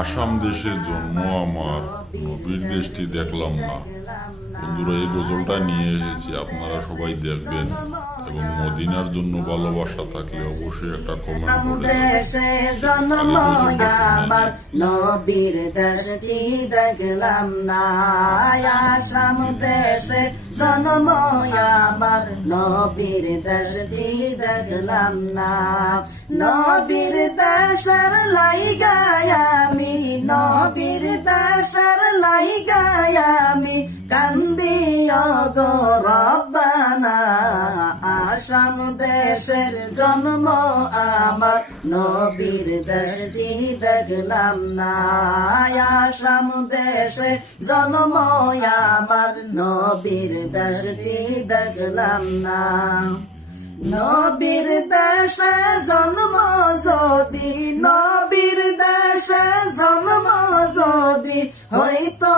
আসাম দেশে জন্ম আমার, নবীর দেশটি দেখলাম না। বন্ধুরা, এই গজলটা নিয়ে এসেছি, আপনারা সবাই দেখবেন এবং মদিনার জন্য ভালোবাসা থাকলে অবশ্যই একটা কমেন্ট করে দেশে জন্ম আমার, নবীর দেশটি দেখলাম না। আসাম দেশে জন্ম আমার, নবীর দেশটি দেখলাম না। নবীর দেশের লাইগায় আমি, নবীর দেশের লাইগায় আমি কান্দি গো রব্বানা। আসাম দেশের জন্ম আমার, নবীর দেশটি দেখলাম না। আসাম দেশে জন্ম আমার, নবীর দেশটি দেখলাম না। নবীর দেশে জন্ম যদি, নবীর দেশে জন্ম যদি হইতো